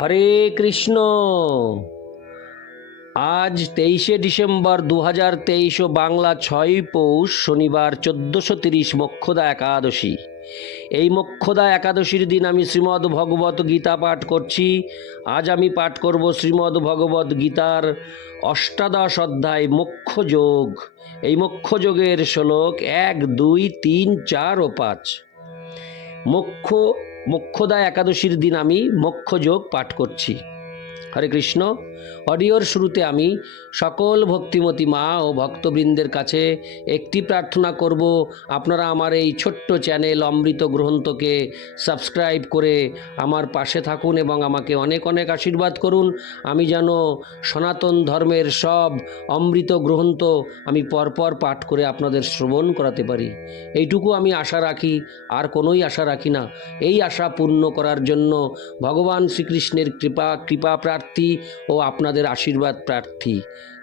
হরে কৃষ্ণ। আজ 23শে ডিসেম্বর 2023 ও বাংলা 6ই পৌষ শনিবার 1430 মোক্ষদা একাদশী। এই মোক্ষদা একাদশীর দিন আমি শ্রীমদ্ ভগবত গীতা পাঠ করছি। আজ আমি পাঠ করব শ্রীমদ্ ভগবত গীতার অষ্টাদশ অধ্যায় মোক্ষযোগ। এই মোক্ষযোগের শ্লোক 1, 2, 3, 4 ও 5। মোক্ষদা একাদশীর দিন আমি মোক্ষযোগ পাঠ করছি। হরে কৃষ্ণ। অডিওর শুরুতে আমি সকল ভক্তিমতী মা ও ভক্তবৃন্দের কাছে একটি প্রার্থনা করব, আপনারা আমার এই ছোট্ট চ্যানেল অমৃত গ্রন্থকে সাবস্ক্রাইব করে আমার পাশে থাকুন এবং আমাকে অনেক অনেক আশীর্বাদ করুন। আমি যেন সনাতন ধর্মের সব অমৃত গ্রন্থ আমি পরপর পাঠ করে আপনাদের শ্রবণ করাতে পারি, এইটুকু আমি আশা রাখি, আর কোনোই আশা রাখি না। এই আশা পূর্ণ করার জন্য ভগবান শ্রীকৃষ্ণের কৃপা প্রার্থী ও আপনাদের আশীর্বাদ প্রার্থী।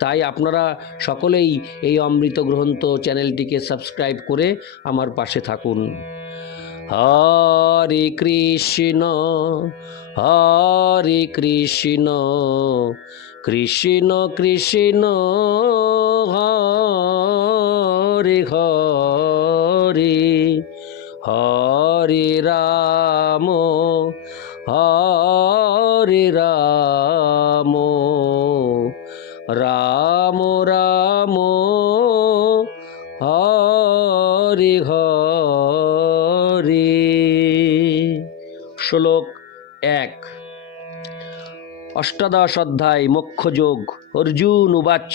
তাই আপনারা সকলেই এই অমৃত গ্রন্থ চ্যানেলটিকে সাবস্ক্রাইব করে আমার পাশে থাকুন। হরে কৃষ্ণ হরে কৃষ্ণ কৃষ্ণ কৃষ্ণ হরে হরে হরে রাম হরে রাম রাম রাম হরে হরে। শ্লোক 1। অষ্টাদশ অধ্যায় মোক্ষযোগ। অর্জুন উবাচ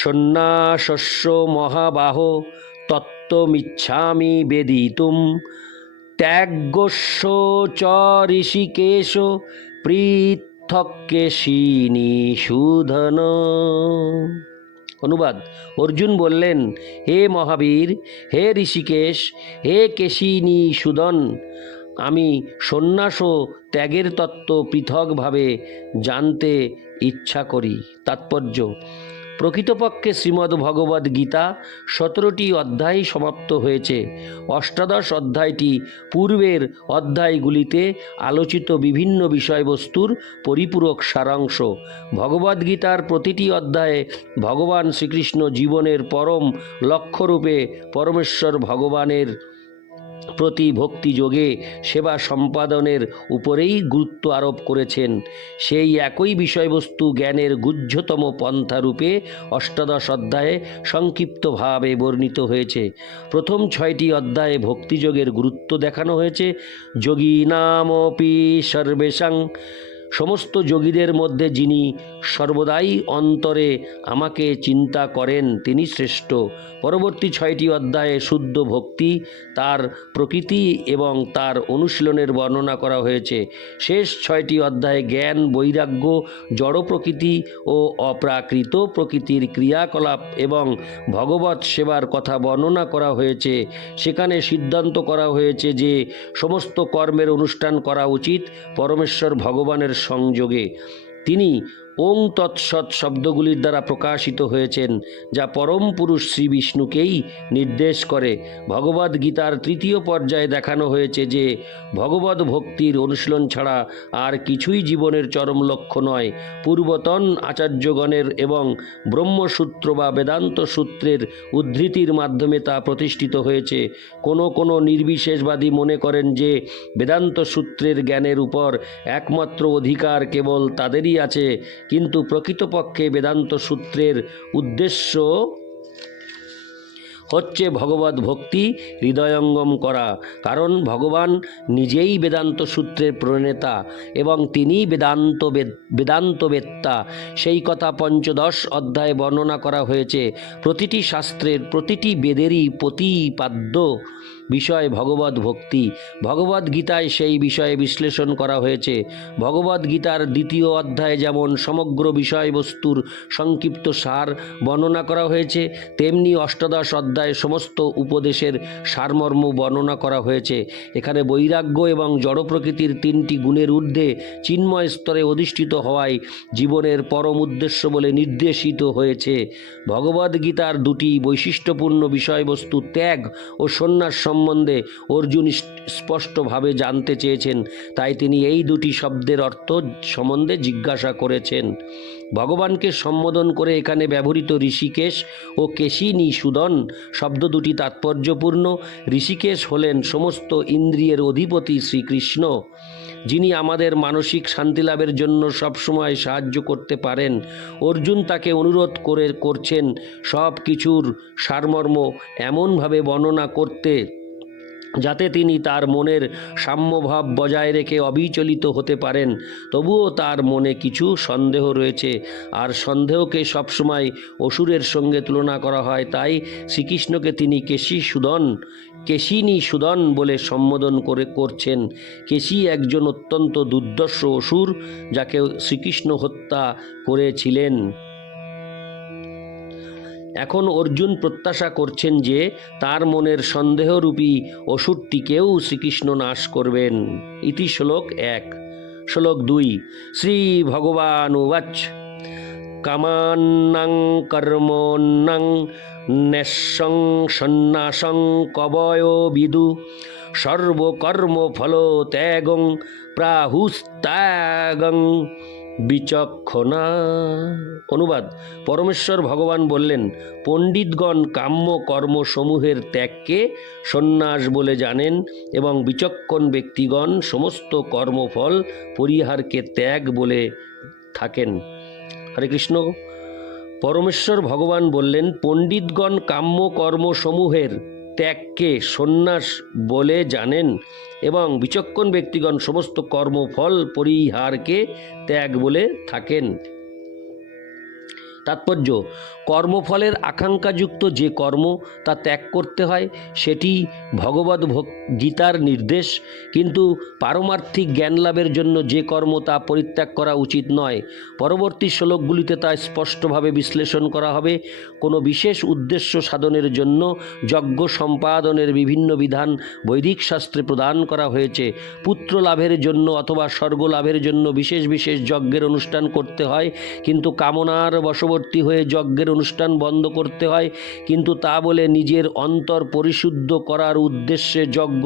সন্ন্যাসস্য মহাবাহ তত্ত্বমিচ্ছামি বেদিতুম ত্যাগস্য চ ঋষিকেশ পৃথক কেশিনী সুধন। অনুবাদ। অর্জুন বললেন, হে মহাবীর, হে ঋষিকেশ, হে কেশিনী সুদন, আমি সন্ন্যাস ও ত্যাগের তত্ত্ব পৃথকভাবে জানতে ইচ্ছা করি। তাৎপর্য: প্রকৃতপক্ষে শ্রীমদ্ ভগবদ গীতা 17টি অধ্যায় সমাপ্ত হয়েছে। অষ্টাদশ অধ্যায়টি পূর্বের অধ্যায়গুলিতে আলোচিত বিভিন্ন বিষয়বস্তুর পরিপূরক সারাংশ। ভগবদ্গীতার প্রতিটি অধ্যায়ে ভগবান শ্রীকৃষ্ণ জীবনের পরম লক্ষ্যরূপে পরমেশ্বর ভগবানের প্রতি ভক্তিযোগে সেবা সম্পাদনের উপরেই গুরুত্ব আরোপ করেছেন। সেই একই বিষয়বস্তু জ্ঞানের গুহ্যতম পন্থারূপে অষ্টাদশ অধ্যায়ে সংক্ষিপ্তভাবে বর্ণিত হয়েছে। প্রথম 6টি অধ্যায়ে ভক্তিযোগের গুরুত্ব দেখানো হয়েছে। যোগীনামপি সর্বেষাং, সমস্ত যোগীদের মধ্যে যিনি সর্বদাই অন্তরে আমাকে চিন্তা করেন তিনি শ্রেষ্ঠ। পরবর্তী 6টি অধ্যায়ে শুদ্ধ ভক্তি, তার প্রকৃতি এবং তার অনুশীলনের বর্ণনা করা হয়েছে। শেষ 6টি অধ্যায়ে জ্ঞান, বৈরাগ্য, জড় প্রকৃতি ও অপ্রাকৃত প্রকৃতির ক্রিয়াকলাপ এবং ভগবৎ সেবার কথা বর্ণনা করা হয়েছে। সেখানে সিদ্ধান্ত করা হয়েছে যে সমস্ত কর্মের অনুষ্ঠান করা উচিত পরমেশ্বর ভগবানের সংযোগে। তিনি ওং তৎসৎ শব্দগুলির দ্বারা প্রকাশিত হয়েছেন, যা পরম পুরুষ শ্রী বিষ্ণুকেই নির্দেশ করে। ভগবদ গীতার 3য় পর্যায়ে দেখানো হয়েছে যে ভগবদ ভক্তির অনুশীলন ছাড়া আর কিছুই জীবনের চরম লক্ষ্য নয়। পূর্বতন আচার্যগণের এবং ব্রহ্মসূত্র বা বেদান্ত সূত্রের উদ্ধৃতির মাধ্যমে তা প্রতিষ্ঠিত হয়েছে। কোনো নির্বিশেষবাদী মনে করেন যে বেদান্ত সূত্রের জ্ঞানের উপর একমাত্র অধিকার কেবল তাদেরই আছে, কিন্তু প্রকৃতপক্ষে বেদান্ত সূত্রের উদ্দেশ্য হচ্ছে ভগবত ভক্তি হৃদয়ঙ্গম করা, কারণ ভগবান নিজেই বেদান্ত সূত্রের প্রণেতা এবং তিনিই বেদান্তবেত্তা। সেই কথা 15 অধ্যায়ে বর্ণনা করা হয়েছে। প্রতিটি শাস্ত্রের, প্রতিটি বেদেরই প্রতিপাদ্য বিষয় ভগবত ভক্তি। ভগবদ গীতায় সেই বিষয়ে বিশ্লেষণ করা হয়েছে। ভগবদ গীতার 2য় অধ্যায়ে যেমন সমগ্র বিষয়বস্তুর সংক্ষিপ্ত সার বর্ণনা করা হয়েছে, তেমনি অষ্টাদশ অধ্যায়ে সমস্ত উপদেশের সারমর্ম বর্ণনা করা হয়েছে। এখানে বৈরাগ্য এবং জড় প্রকৃতির 3টি গুণের ঊর্ধ্বে চিন্ময় স্তরে অধিষ্ঠিত হওয়ায় জীবনের পরম উদ্দেশ্য বলে নির্দেশিত হয়েছে। ভগবদ গীতার 2টি বৈশিষ্ট্যপূর্ণ বিষয়বস্তু ত্যাগ ও সন্ন্যাস সম্বন্ধে অর্জুন স্পষ্টভাবে জানতে চেয়েছেন, তাই তিনি এই দুটি শব্দের অর্থ সম্বন্ধে জিজ্ঞাসা করেছেন। ভগবানকে সম্বোধন করে এখানে ব্যবহৃত ঋষিকেশ ও কেশিনী সুদন শব্দ দুটি তাৎপর্যপূর্ণ। ঋষিকেশ হলেন সমস্ত ইন্দ্রিয়ের অধিপতি শ্রীকৃষ্ণ, যিনি আমাদের মানসিক শান্তি লাভের জন্য সবসময় সাহায্য করতে পারেন। অর্জুন তাকে অনুরোধ করছেন সব কিছুর সারমর্ম এমনভাবে বর্ণনা করতে যাতে তিনি তার মনের সাম্যভাব বজায় রেখে অবিচলিত হতে পারেন। তবুও তার মনে কিছু সন্দেহ রয়েছে, আর সন্দেহকে সবসময় অসুরের সঙ্গে তুলনা করা হয়। তাই শ্রীকৃষ্ণকে তিনি কেশিনী সুদন বলে সম্বোধন করছেন। কেশী একজন অত্যন্ত দুর্দর্শ অসুর, যাকে শ্রীকৃষ্ণ হত্যা করেছিলেন। এখন অর্জুন প্রত্যাশা করছেন যে তার মনের সন্দেহরূপী অসুরটিকেও শ্রীকৃষ্ণ নাশ করবেন। ইতি শ্লোক 1। শ্লোক 2। শ্রী ভগবান উবাচ কামান্নাং কর্মণ্যাং নেশং সন্ন্যাসং কবয় বিদু সর্বকর্মফল ত্যাগং প্রাহুস্ত্যাগং বিচক্ষণা। অনুবাদ: পরমেশ্বর ভগবান বললেন, পণ্ডিতগণ কাম্য কর্মসমূহের ত্যাগকে সন্ন্যাস বলে জানেন এবং বিচক্ষণ ব্যক্তিগণ সমস্ত কর্মফল পরিহারকে ত্যাগ বলে থাকেন। হরে কৃষ্ণ। পরমেশ্বর ভগবান বললেন, পণ্ডিতগণ কাম্য কর্মসমূহের ত্যাগকে সন্ন্যাস বলে জানেন এবং বিচক্ষণ ব্যক্তিগণ সমস্ত কর্মফল পরিহারকে ত্যাগ বলে থাকেন। তাৎপর্য: কর্মফলের আকাঙ্ক্ষাযুক্ত যে কর্ম তা ত্যাগ করতে হয়, সেটি ভগবদ্ গীতার নির্দেশ। কিন্তু পারমার্থিক জ্ঞান লাভের জন্য যে কর্ম তা পরিত্যাগ করা উচিত নয়। পরবর্তী শ্লোকগুলিতে তা স্পষ্টভাবে বিশ্লেষণ করা হবে। কোনো বিশেষ উদ্দেশ্য সাধনের জন্য যজ্ঞ সম্পাদনের বিভিন্ন বিধান বৈদিক শাস্ত্রে প্রদান করা হয়েছে। পুত্র লাভের জন্য অথবা স্বর্গ লাভের জন্য বিশেষ বিশেষ যজ্ঞের অনুষ্ঠান করতে হয়, কিন্তু কামনার বশবর্তী হয়ে যজ্ঞের অনুষ্ঠান বন্ধ করতে হয়। কিন্তু তা বলে নিজের অন্তর পরিশুদ্ধ করার উদ্দেশ্যে যজ্ঞ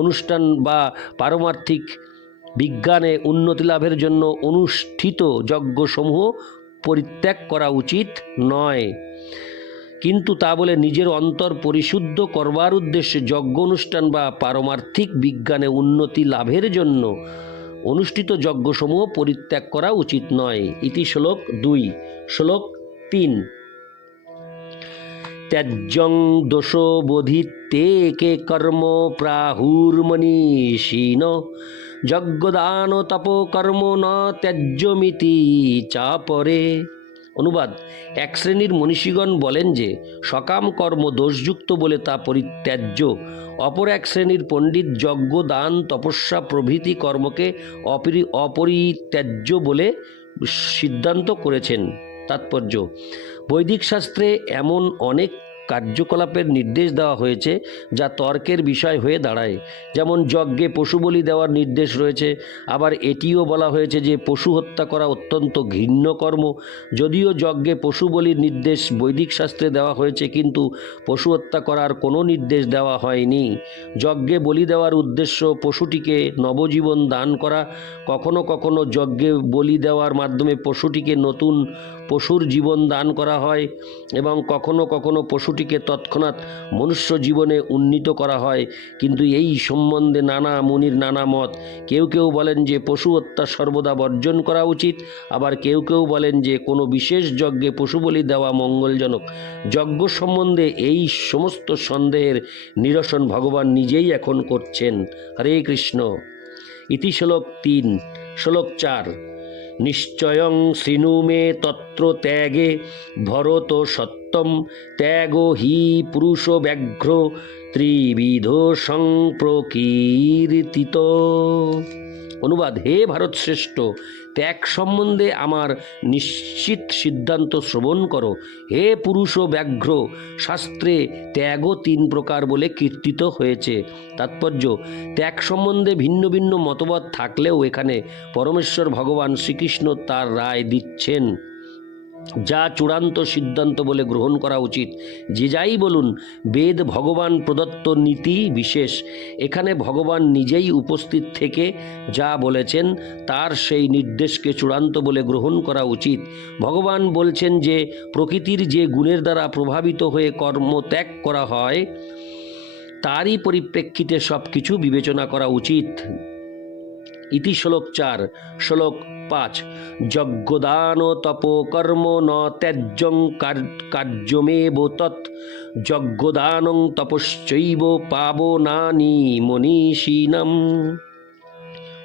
অনুষ্ঠান বা পারমার্থিক বিজ্ঞানে উন্নতি লাভের জন্য অনুষ্ঠিত যজ্ঞসমূহ পরিত্যাগ করা উচিত নয়। কিন্তু তা বলে নিজের অন্তর পরিশুদ্ধ করবার উদ্দেশ্যে যজ্ঞ অনুষ্ঠান বা পারমার্থিক বিজ্ঞানে উন্নতি লাভের জন্য অনুষ্ঠিত যজ্ঞসমূহ পরিত্যাগ করা উচিত নয়। ইতি শ্লোক 2। শ্লোক 3। ত্যাজ্যং দোষবোধিতে কে কর্ম প্রাহুর্মনীষীণ যজ্ঞদান তপ কর্ম ন ত্যাজ্যমিতি চাপরে। অনুবাদ: এক শ্রেণীর মনীষীগণ বলেন যে সকাম কর্ম দোষযুক্ত বলে তা পরিত্যাজ্য। অপর এক শ্রেণীর পণ্ডিত যজ্ঞ, দান, তপস্যা প্রভৃতি কর্মকে অপরিত্যাজ্য বলে সিদ্ধান্ত করেছেন। তাৎপর্য: বৈদিক শাস্ত্রে এমন অনেক কার্যকলাপের নির্দেশ দেওয়া হয়েছে যা তর্কের বিষয় হয়ে দাঁড়ায়। যেমন যজ্ঞে পশু বলি দেওয়ার নির্দেশ রয়েছে। আবার এটিও বলা হয়েছে যে পশু হত্যা করা অত্যন্ত ঘৃণ্য কর্ম। যদিও যজ্ঞে পশু বলির নির্দেশ বৈদিক শাস্ত্রে দেওয়া হয়েছে, কিন্তু পশু হত্যা করার কোনো নির্দেশ দেওয়া হয়নি। যজ্ঞে বলি দেওয়ার উদ্দেশ্য পশুটিকে নবজীবন দান করা। কখনো কখনো যজ্ঞে বলি দেওয়ার মাধ্যমে পশুটিকে নতুন পশুর জীবন দান করা হয় এবং কখনো কখনো পশুটিকে তৎক্ষণাৎ মনুষ্য জীবনে উন্নীত করা হয়। কিন্তু এই সম্বন্ধে নানা মুনির নানা মত। কেউ কেউ বলেন যে পশু হত্যা সর্বদা বর্জন করা উচিত, আবার কেউ কেউ বলেন যে কোনো বিশেষ যজ্ঞে পশু বলি দেওয়া মঙ্গলজনক। যজ্ঞ সম্বন্ধে এই সমস্ত সন্দেহের নিরসন ভগবান নিজেই এখন করছেন। হরে কৃষ্ণ। ইতি শ্লোক 3। শ্লোক 4। নিশ্চয়ং শৃণু মে তত্র ত্যাগে ভরত সত্যম ত্যাগো হি পুরুষ ব্যাঘ্র ত্রিবিধ সংপ্রকীর্তিত। অনুবাদ: হে ভারত শ্রেষ্ঠ, ত্যাগ সম্বন্ধে আমার নিশ্চিত সিদ্ধান্ত শ্রবণ করো। হে পুরুষ ও ব্যাঘ্র, শাস্ত্রে ত্যাগও 3 প্রকার বলে কীর্তিত হয়েছে। তাৎপর্য: ত্যাগ সম্বন্ধে ভিন্ন ভিন্ন মতবাদ থাকলেও এখানে পরমেশ্বর ভগবান শ্রীকৃষ্ণ তার রায় দিচ্ছেন। যা চূড়ান্ত সিদ্ধান্ত বলে গ্রহণ করা উচিত। যে যাই বলুন, বেদ ভগবান প্রদত্ত নীতি বিশেষ। এখানে ভগবান নিজেই উপস্থিত থেকে যা বলেছেন তার সেই নির্দেশকে চূড়ান্ত বলে গ্রহণ করা উচিত। ভগবান বলছেন যে প্রকৃতির যে গুণের দ্বারা প্রভাবিত হয়ে কর্ম ত্যাগ করা হয় তারই পরিপ্রেক্ষিতে সব কিছু বিবেচনা করা উচিত। ইতি শ্লোক 4। শ্লোক 5। যজ্ঞদান তপ কর্ম ন ত্যাজ্যং কার্যমেব তৎ যজ্ঞদানং তপশ্চৈব পাবনানি মনীষিণাম।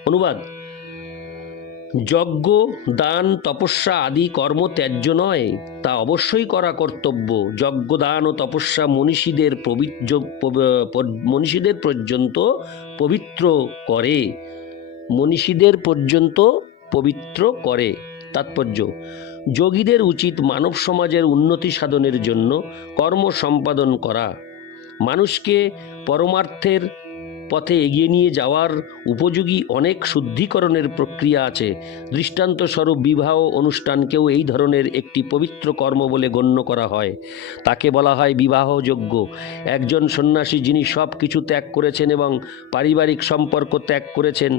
অনুবাদ: যজ্ঞ, দান, তপস্যা আদি কর্ম ত্যায্য নয়, তা অবশ্যই করা কর্তব্য। যজ্ঞদান ও তপস্যা মনীষীদের পর্যন্ত পবিত্র করে। মনীষীদের পর্যন্ত পবিত্র করে। তাৎপর্য: যোগীদের উচিত মানব সমাজের উন্নতি সাধনের জন্য কর্ম সম্পাদন করা। মানুষকে পরমার্থের পথে এগিয়ে নিয়ে যাওয়ার উপযোগী অনেক শুদ্ধিকরণের প্রক্রিয়া আছে। দৃষ্টান্তস্বরূপ বিবাহ অনুষ্ঠানকেও এই ধরনের একটি পবিত্র কর্ম বলে গণ্য করা হয়। তাকে বলা হয় বিবাহযজ্ঞ। একজন সন্ন্যাসী যিনি সব কিছু ত্যাগ করেছেন এবং পারিবারিক সম্পর্ক ত্যাগ করেছেন,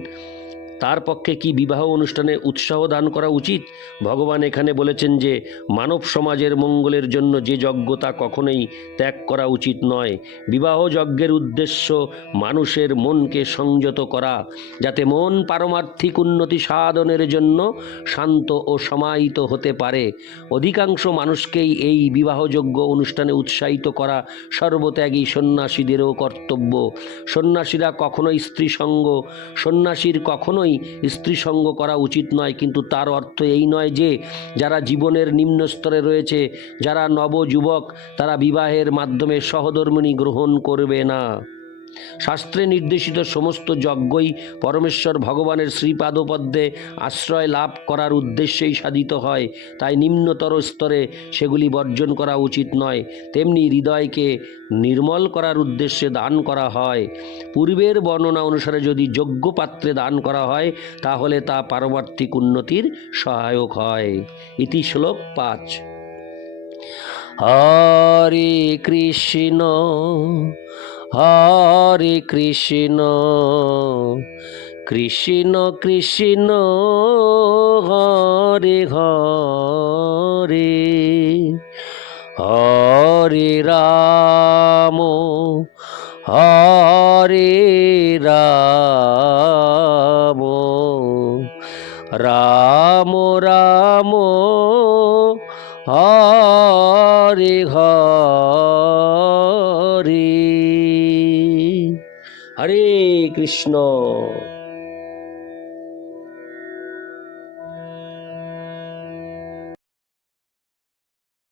তার পক্ষে কি বিবাহ অনুষ্ঠানে উৎসাহ দান করা উচিত? ভগবান এখানে বলেছেন যে মানব সমাজের মঙ্গলের জন্য যে যজ্ঞ তা কখনোই ত্যাগ করা উচিত নয়। বিবাহ যজ্ঞের উদ্দেশ্য মানুষের মনকে সংযত করা, যাতে মন পারমার্থিক উন্নতি সাধনের জন্য শান্ত ও সমাহিত হতে পারে। অধিকাংশ মানুষকেই এই বিবাহযজ্ঞ অনুষ্ঠানে উৎসাহিত করা সর্বত্যাগী সন্ন্যাসীদেরও কর্তব্য। সন্ন্যাসীর কখনোই স্ত্রী সঙ্গ করা উচিত নয়, কিন্তু তার অর্থ এই নয় যে যারা জীবনের নিম্ন স্তরে রয়েছে, যারা নবযুবক, তারা বিবাহের মাধ্যমে সহধর্মিণী গ্রহণ করবে না। শাস্ত্রে নির্দেশিত সমস্ত যজ্ঞই পরমেশ্বর ভগবানের শ্রীপাদপদ্মে আশ্রয় লাভ করার উদ্দেশ্যেই সাধিত হয়, তাই নিম্নতর স্তরে সেগুলি বর্জন করা উচিত নয়। তেমনি হৃদয়কে নির্মল করার উদ্দেশ্যে দান করা হয়। পূর্বের বর্ণনা অনুসারে যদি যোগ্য পাত্রে দান করা হয় তাহলে তা পারমার্থিক উন্নতির সহায়ক হয়। ইতি শ্লোক 5। হরে কৃষ্ণ হরে কৃষ্ণ কৃষ্ণ কৃষ্ণ হরে হরে হরে রাম হরে রাম রাম রাম হরে হরে। হরে কৃষ্ণ।